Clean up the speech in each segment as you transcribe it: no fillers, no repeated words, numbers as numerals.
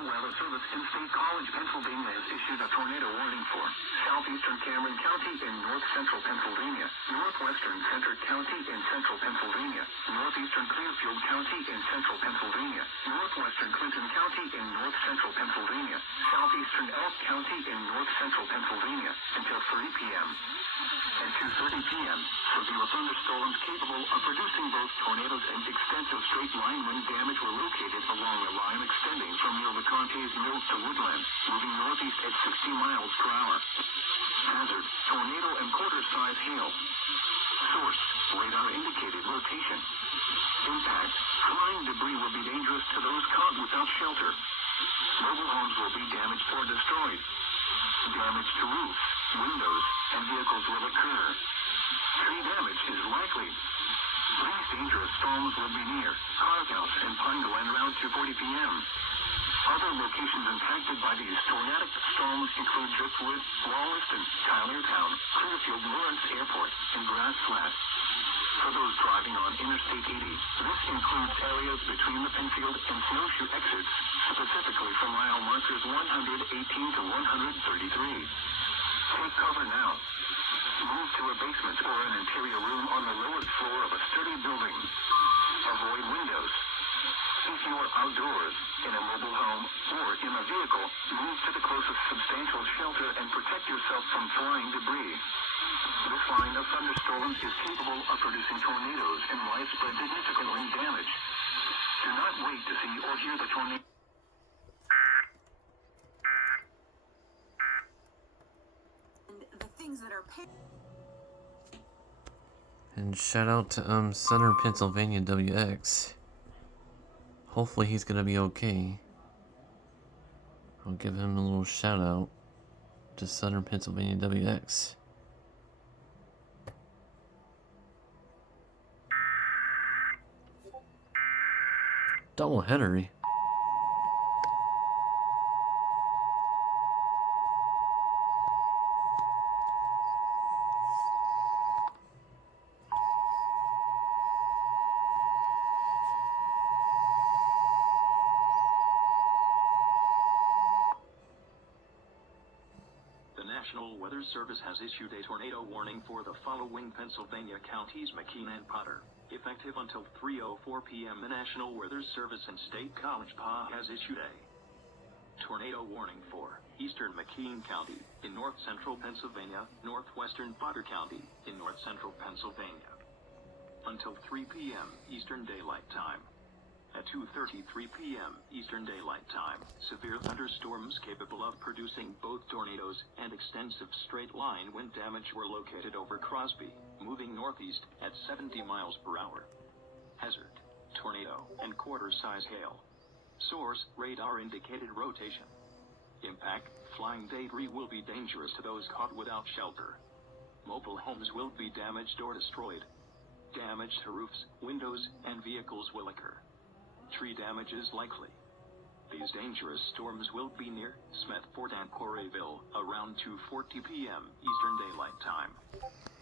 National Weather Service in State College, Pennsylvania has issued a tornado warning for southeastern Cameron County in north central Pennsylvania, northwestern Centre County in central Pennsylvania, northeastern Clearfield County in central Pennsylvania, northwestern Clinton County in north central Pennsylvania, southeastern Elk County in north central Pennsylvania until 3 p.m. At 2:30 p.m., severe thunderstorms capable of producing both tornadoes and extensive straight-line wind damage were located along a line extending from near LeConte's Mills to Woodland, moving northeast at 60 miles per hour. Hazard, tornado and quarter-size hail. Source, radar-indicated rotation. Impact, flying debris will be dangerous to those caught without shelter. Mobile homes will be damaged or destroyed. Damage to roofs, windows, and vehicles will occur. Tree damage is likely. These dangerous storms will be near Carhouse and Pine Glen around 2:40 p.m. Other locations impacted by these tornadic storms include Driftwood, Wallaston, Tylertown, Clearfield, Lawrence Airport, and Grass Flat. For those driving on Interstate 80, this includes areas between the Penfield and Snowshoe exits, specifically from mile markers 118 to 133. Take cover now. Move to a basement or an interior room on the lowest floor of a sturdy building. Avoid windows. If you are outdoors, in a mobile home, or in a vehicle, move to the closest substantial shelter and protect yourself from flying debris. This line of thunderstorms is capable of producing tornadoes and widespread significant wind damage. Do not wait to see or hear the tornado. The things that are And shout out to Center Pennsylvania WX. Hopefully he's gonna be okay. I'll give him a little shout out to Center Pennsylvania WX. Double Henry. The National Weather Service has issued a tornado warning for the following Pennsylvania counties: McKean and Potter. Effective until 3:04 p.m., the National Weather Service in State College PA has issued a tornado warning for eastern McKean County in north central Pennsylvania, northwestern Potter County in north central Pennsylvania until 3 p.m. Eastern Daylight Time. At 2:33 p.m. Eastern Daylight Time, severe thunderstorms capable of producing both tornadoes and extensive straight-line wind damage were located over Crosby, moving northeast at 70 miles per hour. Hazard, tornado, and quarter-size hail. Source, radar-indicated rotation. Impact, flying debris will be dangerous to those caught without shelter. Mobile homes will be damaged or destroyed. Damage to roofs, windows, and vehicles will occur. Tree damage is likely. These dangerous storms will be near Smethport and Quarryville around 2:40 p.m. Eastern Daylight Time.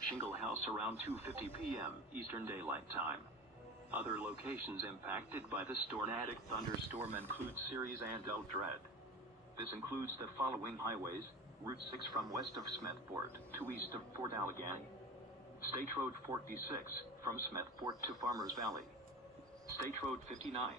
Shingle House around 2:50 p.m. Eastern Daylight Time. Other locations impacted by this tornadic thunderstorm include Ceres and Eldred. This includes the following highways: Route 6 from west of Smethport to east of Port Allegany, State Road 46 from Smethport to Farmers Valley, State Road 59